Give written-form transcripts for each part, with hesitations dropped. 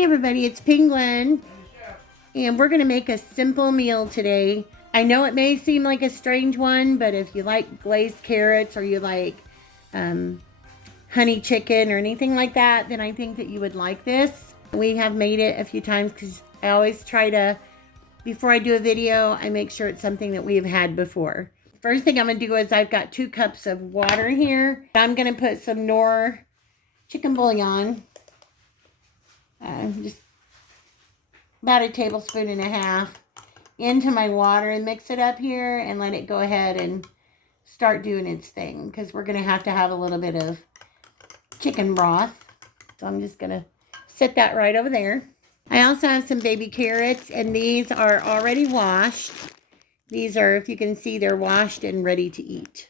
Hey everybody, it's Penguin, and we're going to make a simple meal today. I know it may seem like a strange one, but if you like glazed carrots or you like honey chicken or anything like that, then I think that you would like this. We have made it a few times because I always try to, before I do a video, I make sure it's something that we've had before. First thing I'm going to do is I've got 2 cups of water here. I'm going to put some Knorr chicken bouillon. Just about 1.5 tablespoons into my water and mix it up here and let it go ahead and start doing its thing, because we're going to have a little bit of chicken broth. So I'm just going to set that right over there. I also have some baby carrots, and these are already washed. These are, if you can see, they're washed and ready to eat.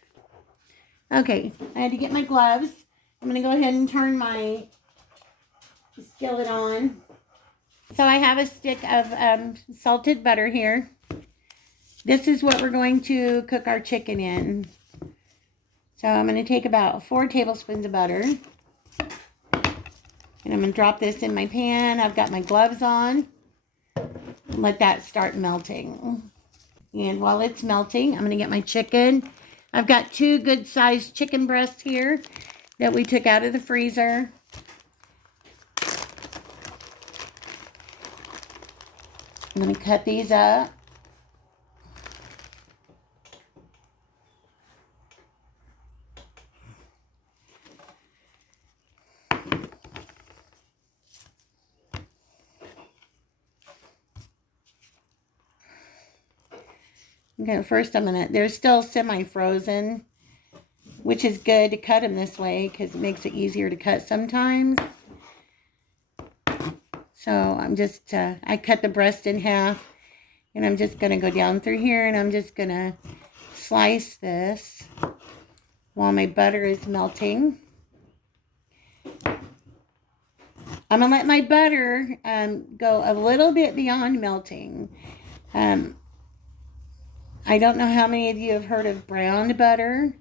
Okay, I had to get my gloves. I'm going to go ahead and turn my skillet on. So I have a stick of salted butter here. This is what we're going to cook our chicken in. So I'm going to take about 4 tablespoons of butter. And I'm going to drop this in my pan. I've got my gloves on. And let that start melting. And while it's melting, I'm going to get my chicken. I've got 2 good-sized chicken breasts here that we took out of the freezer. I'm going to cut these up. Okay, first they're still semi-frozen, which is good to cut them this way because it makes it easier to cut sometimes. So I'm just, I cut the breast in half, and I'm just going to go down through here, and I'm just going to slice this while my butter is melting. I'm going to let my butter go a little bit beyond melting. I don't know how many of you have heard of browned butter,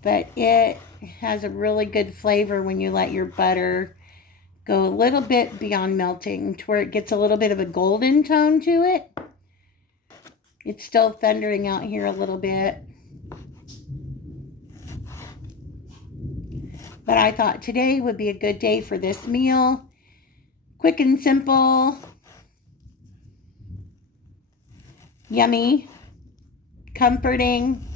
but it has a really good flavor when you let your butter go a little bit beyond melting to where it gets a little bit of a golden tone to it. It's still thundering out here a little bit. But I thought today would be a good day for this meal. Quick and simple. Yummy. Comforting.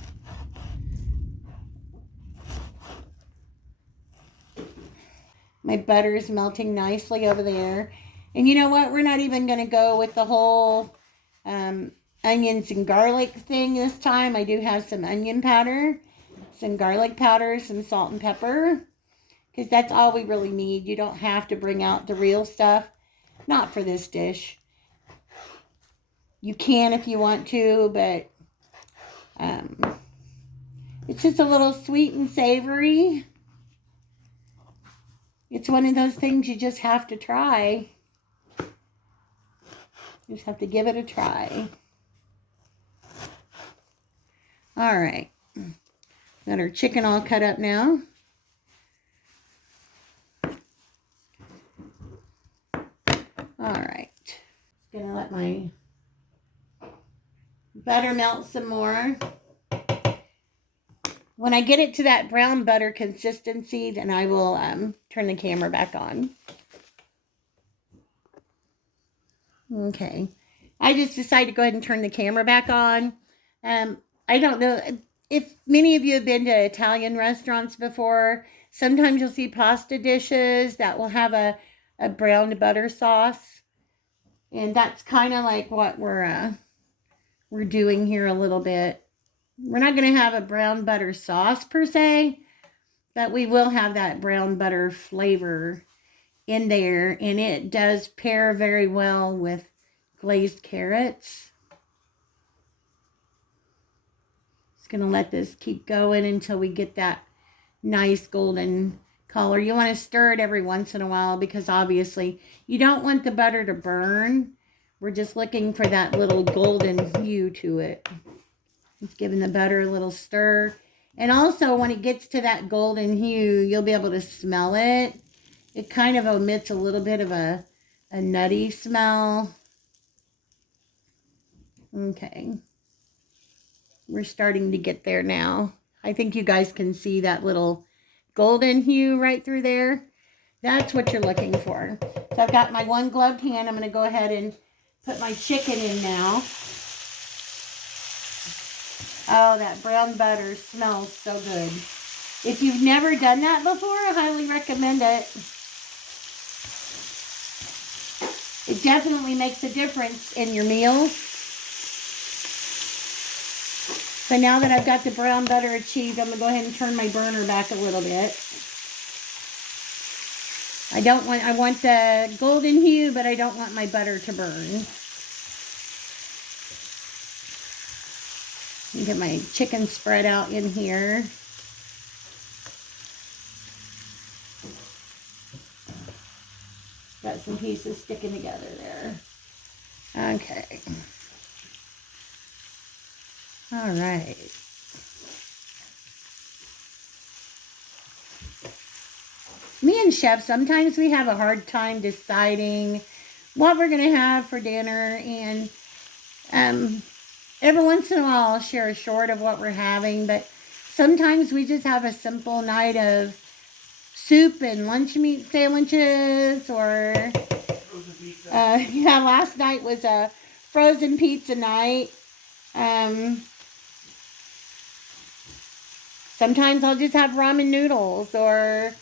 My butter is melting nicely over there. And you know what? We're not even going to go with the whole onions and garlic thing this time. I do have some onion powder, some garlic powder, some salt and pepper, because that's all we really need. You don't have to bring out the real stuff. Not for this dish. You can if you want to, but it's just a little sweet and savory. It's one of those things you just have to try. You just have to give it a try. All right. Got our chicken all cut up now. All right. Just gonna let my butter melt some more. When I get it to that brown butter consistency, then I will turn the camera back on. Okay. I just decided to go ahead and turn the camera back on. I don't know if many of you have been to Italian restaurants before. Sometimes you'll see pasta dishes that will have a browned butter sauce. And that's kind of like what we're doing here a little bit. We're not going to have a brown butter sauce per se, but we will have that brown butter flavor in there, and it does pair very well with glazed carrots. Just going to let this keep going until we get that nice golden color. You want to stir it every once in a while because obviously you don't want the butter to burn. We're just looking for that little golden hue to it. It's giving the butter a little stir. And also, when it gets to that golden hue, you'll be able to smell it. It kind of omits a little bit of a a nutty smell. Okay. We're starting to get there now. I think you guys can see that little golden hue right through there. That's what you're looking for. So I've got my one gloved hand. I'm going to go ahead and put my chicken in now. Oh, that brown butter smells so good. If you've never done that before, I highly recommend it. It definitely makes a difference in your meals. So now that I've got the brown butter achieved, I'm going to go ahead and turn my burner back a little bit. I want the golden hue, but I don't want my butter to burn. Get my chicken spread out in here. Got some pieces sticking together there. Okay. All right. Me and Chef, sometimes we have a hard time deciding what we're going to have for dinner. And every once in a while I'll share a short of what we're having. But sometimes we just have a simple night of soup and lunch meat sandwiches. Or, yeah, last night was a frozen pizza night. Sometimes I'll just have ramen noodles, or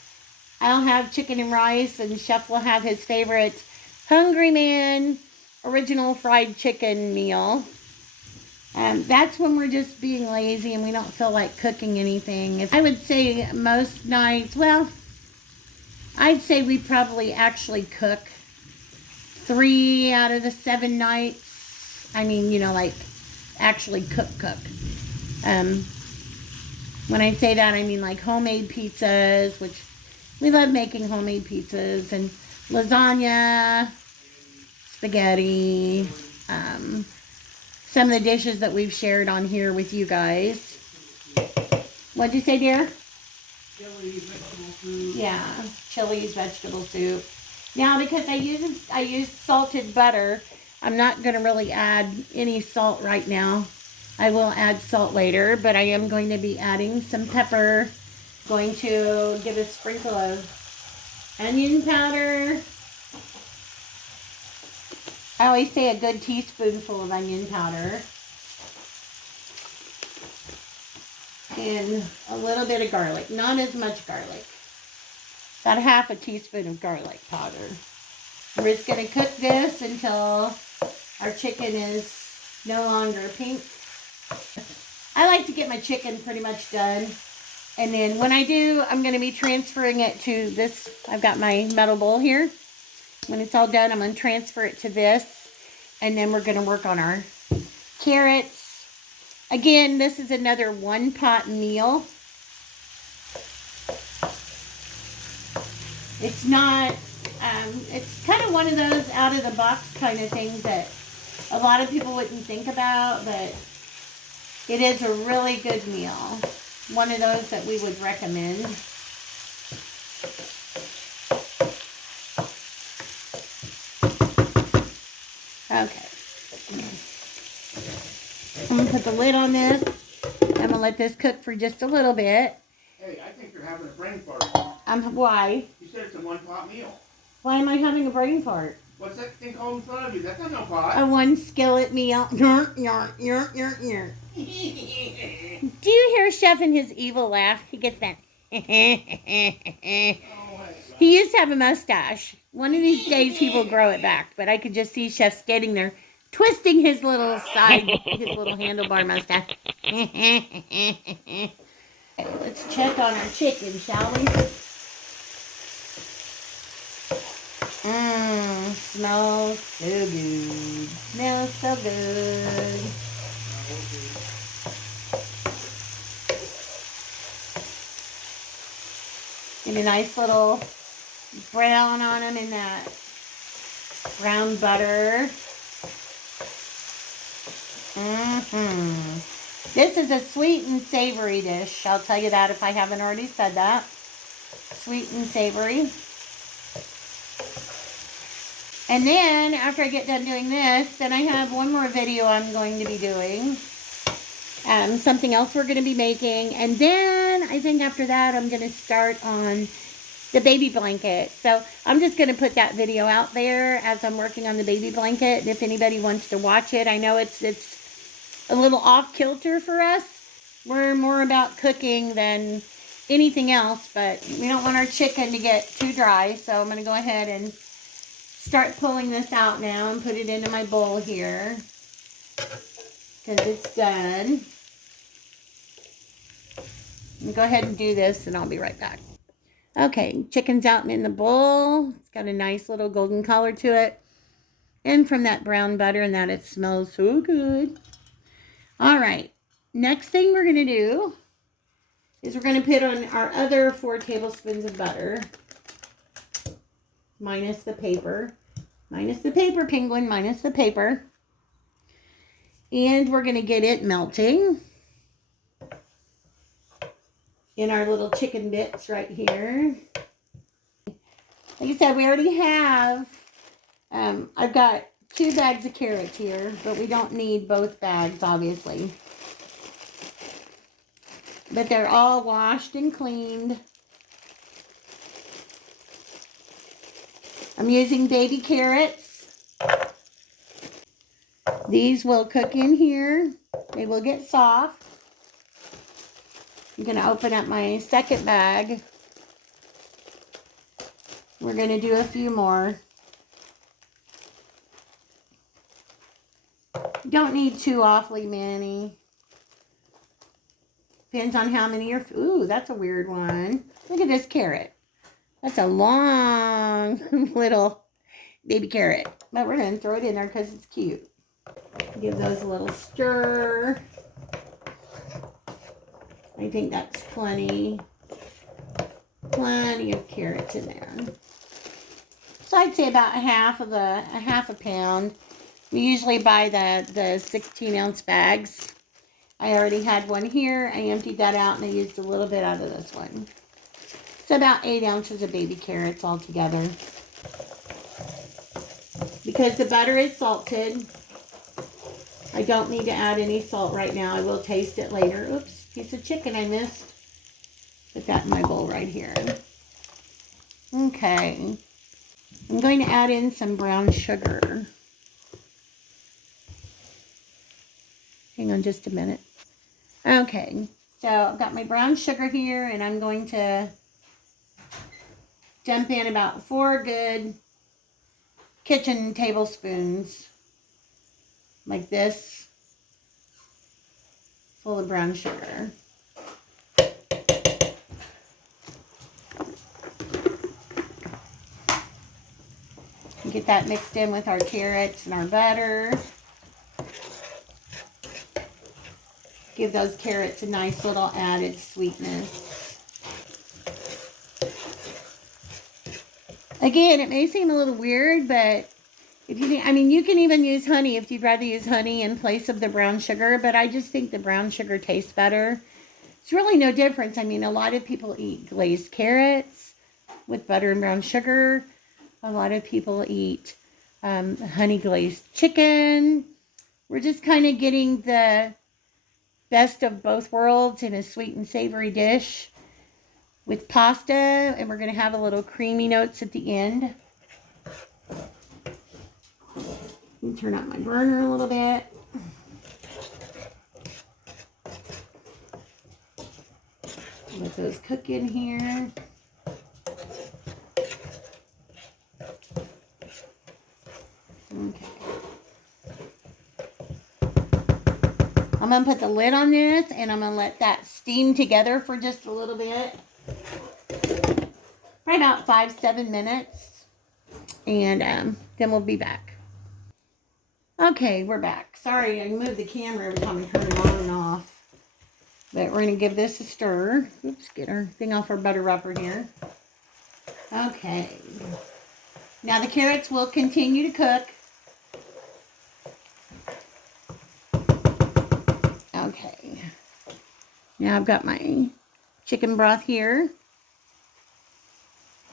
I'll have chicken and rice, and Chef will have his favorite Hungry Man original fried chicken meal. That's when we're just being lazy and we don't feel like cooking anything. I would say most nights, well, I'd say we probably actually cook 3 out of the 7 nights. I mean, you know, like actually cook. When I say that, I mean like homemade pizzas, which we love making homemade pizzas, and lasagna, spaghetti, some of the dishes that we've shared on here with you guys. What'd you say, dear? Chili's vegetable soup. Yeah, Chili's vegetable soup. Now, because I use salted butter, I'm not going to really add any salt right now. I will add salt later, but I am going to be adding some pepper. Going to give a sprinkle of onion powder. I always say a good teaspoonful of onion powder. And a little bit of garlic. Not as much garlic. About half a teaspoon of garlic powder. We're just going to cook this until our chicken is no longer pink. I like to get my chicken pretty much done. And then when I do, I'm going to be transferring it to this. I've got my metal bowl here. When it's all done, I'm going to transfer it to this. And then we're going to work on our carrots. Again, this is another one-pot meal. It's not, it's kind of one of those out-of-the-box kind of things that a lot of people wouldn't think about, but it is a really good meal. One of those that we would recommend. Okay. I'm going to put the lid on this. I'm going to let this cook for just a little bit. Hey, I think you're having a brain fart. Why? You said it's a one-pot meal. Why am I having a brain fart? What's that thing called in front of you? That's not no pot. A one skillet meal. Do you hear Chef and his evil laugh? He gets that. He used to have a mustache. One of these days he will grow it back. But I could just see Chef standing there, twisting his little side, his little handlebar mustache. Let's check on our chicken, shall we? Smells so good. Smells so good. Get a nice little brown on them in that brown butter. This is a sweet and savory dish. I'll tell you that if I haven't already said that. Sweet and savory. And then after I get done doing this, then I have one more video I'm going to be doing. Something else we're going to be making. And then I think after that, I'm going to start on the baby blanket. So I'm just going to put that video out there as I'm working on the baby blanket. And if anybody wants to watch it, I know it's a little off kilter for us. We're more about cooking than anything else, but we don't want our chicken to get too dry. So I'm going to go ahead and start pulling this out now and put it into my bowl here because it's done. I'm going to go ahead and do this and I'll be right back. Okay, chicken's out and in the bowl. It's got a nice little golden color to it. And from that brown butter and that, it smells so good. All right, next thing we're going to do is we're going to put on our other 4 tablespoons of butter. Minus the paper. Minus the paper, penguin, minus the paper. And we're going to get it melting in our little chicken bits right here. Like I said, we already have, I've got 2 bags of carrots here, but we don't need both bags, obviously. But they're all washed and cleaned. I'm using baby carrots. These will cook in here. They will get soft. I'm going to open up my second bag. We're going to do a few more. Don't need too awfully many. Depends on how many you're... Ooh, that's a weird one. Look at this carrot. That's a long little baby carrot. But we're going to throw it in there because it's cute. Give those a little stir. I think that's plenty. Plenty of carrots in there. So I'd say about a half a pound. We usually buy the 16-ounce bags. I already had one here. I emptied that out and I used a little bit out of this one. So about 8 ounces of baby carrots all together. Because the butter is salted, I don't need to add any salt right now. I will taste it later. Oops, piece of chicken I missed. Put that in my bowl right here. Okay. I'm going to add in some brown sugar. Hang on just a minute. Okay, so I've got my brown sugar here, and I'm going to dump in about 4 good kitchen tablespoons, like this, full of brown sugar. Get that mixed in with our carrots and our butter. Give those carrots a nice little added sweetness. Again, it may seem a little weird, but if you, I mean, you can even use honey if you'd rather use honey in place of the brown sugar, but I just think the brown sugar tastes better. It's really no difference. I mean, a lot of people eat glazed carrots with butter and brown sugar. A lot of people eat honey glazed chicken. We're just kind of getting the best of both worlds in a sweet and savory dish with pasta, and we're going to have a little creamy notes at the end. Let me turn up my burner a little bit. Let those cook in here. Okay. I'm going to put the lid on this, and I'm going to let that steam together for just a little bit. Right about 5-7 minutes. And then we'll be back. Okay, we're back. Sorry, I moved the camera every time I turn it on and off. But we're going to give this a stir. Oops, get our thing off our butter wrapper here. Okay. Now the carrots will continue to cook. Okay. Now I've got my chicken broth here.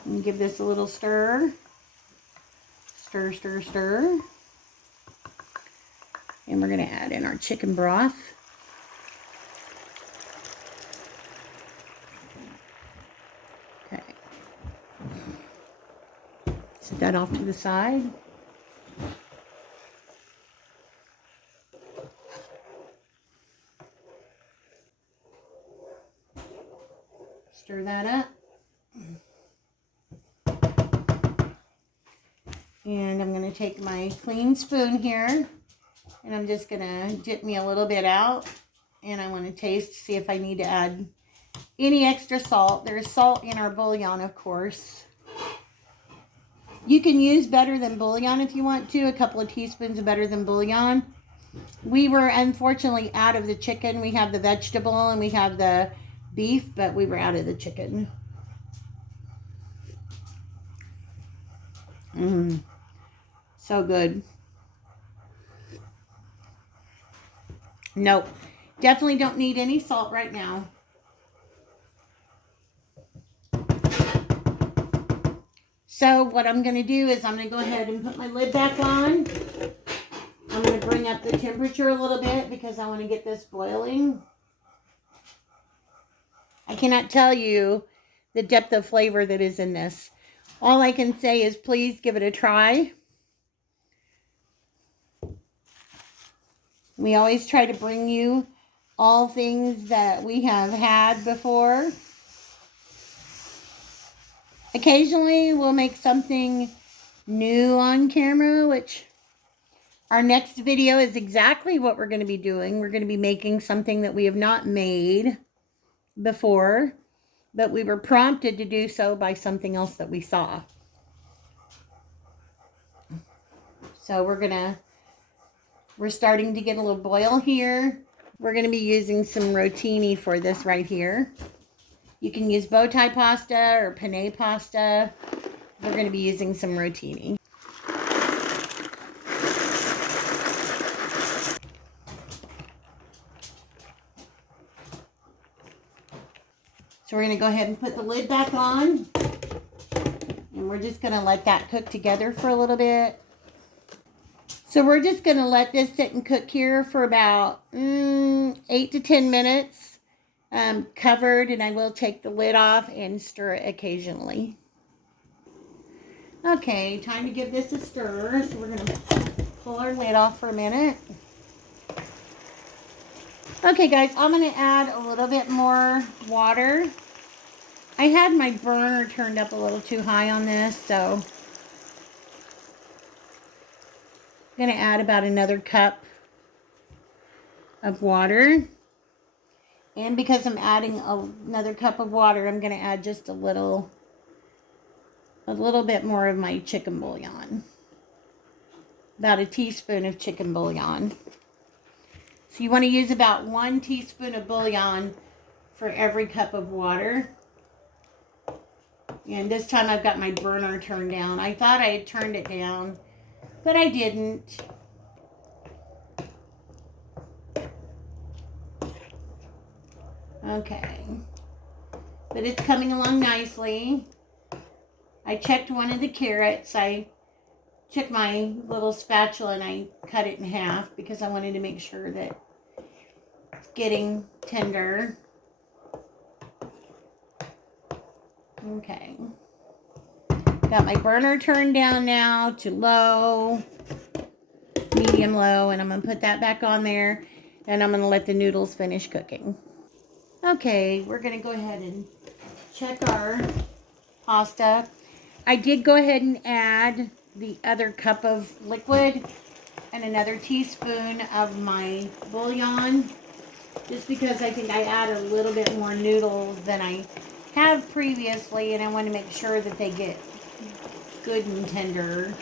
And give this a little stir. Stir, stir, stir. And we're going to add in our chicken broth. Okay. Set that off to the side. Stir that up. And I'm going to take my clean spoon here, and I'm just going to dip me a little bit out, and I want to taste to see if I need to add any extra salt. There's salt in our bouillon, of course. You can use better than bouillon if you want to, a couple of teaspoons of better than bouillon. We were unfortunately out of the chicken. We have the vegetable and we have the beef, but we were out of the chicken. So good. Nope. Definitely don't need any salt right now. So what I'm going to do is I'm going to go ahead and put my lid back on. I'm going to bring up the temperature a little bit because I want to get this boiling. I cannot tell you the depth of flavor that is in this. All I can say is please give it a try. We always try to bring you all things that we have had before. Occasionally we'll make something new on camera, which our next video is exactly what we're going to be doing. We're going to be making something that we have not made before, but we were prompted to do so by something else that we saw. So we're starting to get a little boil here. We're going to be using some rotini for this right here. You can use bow tie pasta or penne pasta. We're going to be using some rotini. So we're going to go ahead and put the lid back on. And we're just going to let that cook together for a little bit. So we're just going to let this sit and cook here for about 8 to 10 minutes. Covered, and I will take the lid off and stir it occasionally. Okay, time to give this a stir. So we're going to pull our lid off for a minute. Okay guys, I'm going to add a little bit more water. I had my burner turned up a little too high on this, so I'm going to add about another cup of water. And because I'm adding another cup of water, I'm going to add just a little bit more of my chicken bouillon. About a teaspoon of chicken bouillon. So you want to use about 1 teaspoon of bouillon for every cup of water. And this time I've got my burner turned down. I thought I had turned it down, but I didn't. Okay, but it's coming along nicely. I checked one of the carrots. I took my little spatula and I cut it in half because I wanted to make sure that it's getting tender. Okay, got my burner turned down now to low, medium low, and I'm going to put that back on there, and I'm going to let the noodles finish cooking. Okay, we're going to go ahead and check our pasta. I did go ahead and add the other cup of liquid and another teaspoon of my bouillon, just because I think I add a little bit more noodles than I have previously, and I want to make sure that they get good and tender.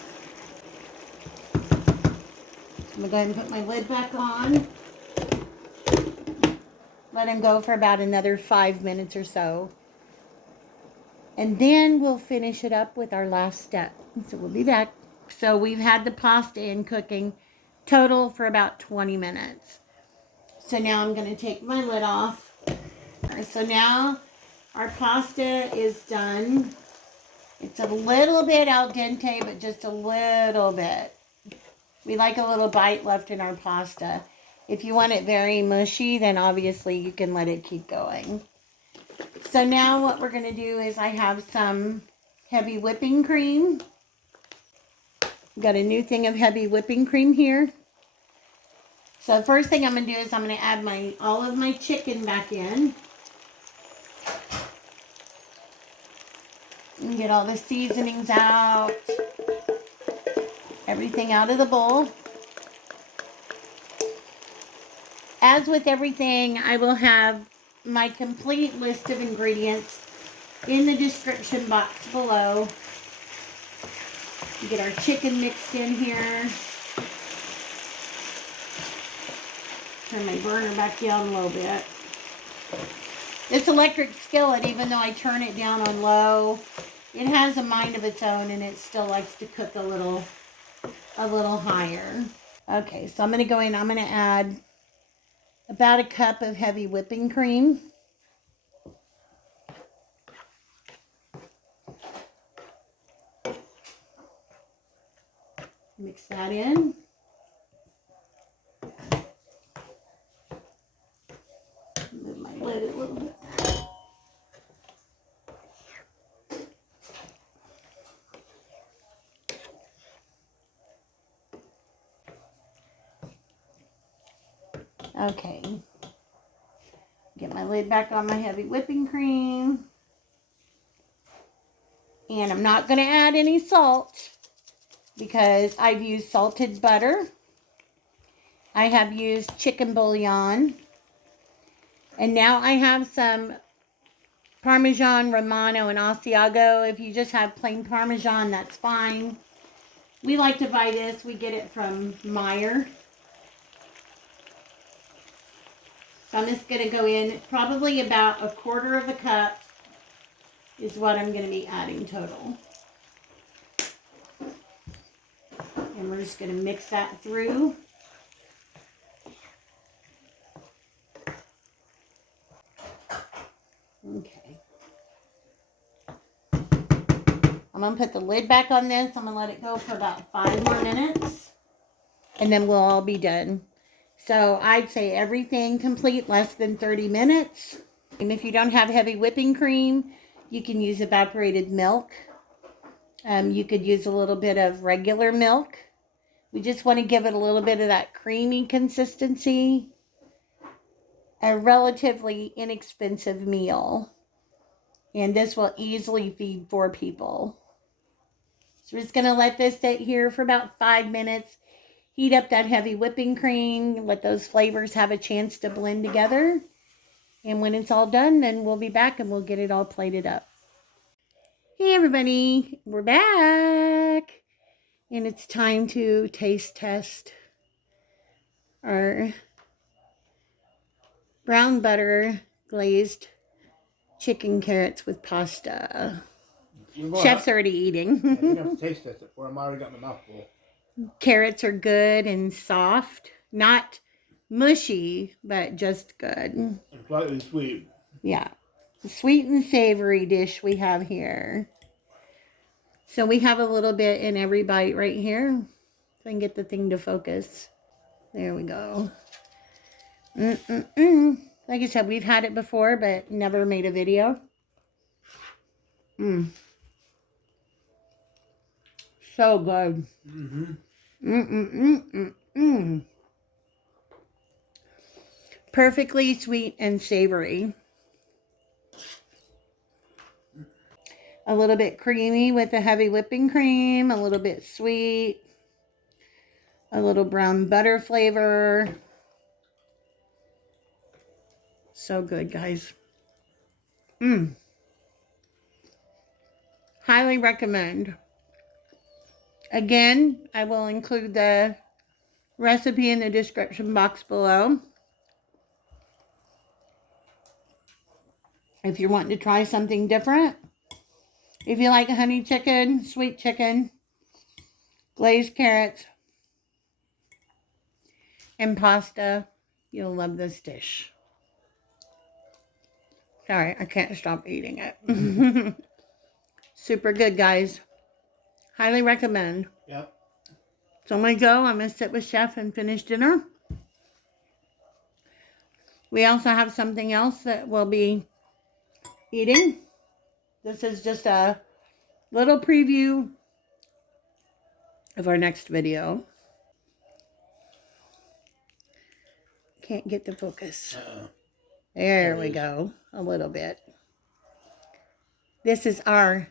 I'm going to go ahead and put my lid back on. Let them go for about another 5 minutes or so. And then we'll finish it up with our last step. So we'll be back. So we've had the pasta in cooking total for about 20 minutes. So now I'm going to take my lid off. So now our pasta is done. It's a little bit al dente, but just a little bit. We like a little bite left in our pasta. If you want it very mushy, then obviously you can let it keep going. So now what we're going to do is I have some heavy whipping cream. Got a new thing of heavy whipping cream here. So the first thing I'm going to do is I'm going to add all of my chicken back in. And get all the seasonings out. Everything out of the bowl. As with everything, I will have my complete list of ingredients in the description box below. Get our chicken mixed in here. Turn my burner back down a little bit. This electric skillet, even though I turn it down on low, it has a mind of its own and it still likes to cook a little higher. Okay, so I'm going to go in. I'm going to add about a cup of heavy whipping cream. Mix that in. Move my lid a little bit. Okay. Get my lid back on my heavy whipping cream. And I'm not going to add any salt because I've used salted butter. I have used chicken bouillon. And now I have some Parmesan, Romano, and Asiago. If you just have plain Parmesan, that's fine. We like to buy this. We get it from Meyer. So I'm just going to go in probably about 1/4 of a cup is what I'm going to be adding total. And we're just going to mix that through. Okay. I'm going to put the lid back on this. I'm going to let it go for about 5 more minutes. And then we'll all be done. So I'd say everything complete less than 30 minutes. And if you don't have heavy whipping cream, you can use evaporated milk. You could use a little bit of regular milk. We just want to give it a little bit of that creamy consistency. A relatively inexpensive meal. And this will easily feed 4 people. So we're just going to let this sit here for about 5 minutes. Heat up that heavy whipping cream. Let those flavors have a chance to blend together. And when it's all done, then we'll be back and we'll get it all plated up. Hey everybody, we're back. And it's time to taste test our brown butter glazed chicken carrots with pasta. Chef's already eating. Yeah, you have to taste test it, or I'm already got my mouth full. Carrots are good and soft. Not mushy, but just good. And slightly sweet. Yeah. The sweet and savory dish we have here. So we have a little bit in every bite right here. So I can get the thing to focus. There we go. Like I said, we've had it before, but never made a video. So good. Perfectly sweet and savory. A little bit creamy with the heavy whipping cream. A little bit sweet. A little brown butter flavor. So good, guys. Highly recommend. Again, I will include the recipe in the description box below. If you're wanting to try something different. If you like honey chicken, sweet chicken, glazed carrots, and pasta, you'll love this dish. Sorry, I can't stop eating it. Super good, guys. Highly recommend. Yep. So I'm going to go. I'm going to sit with Chef and finish dinner. We also have something else that we'll be eating. This is just a little preview of our next video. Can't get the focus. There we go. A little bit. This is our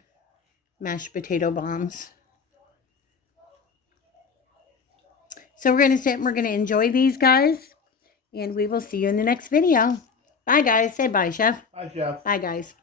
mashed potato bombs. So we're going to sit and we're going to enjoy these, guys. And we will see you in the next video. Bye, guys. Say bye, Chef. Hi, Chef. Bye, guys.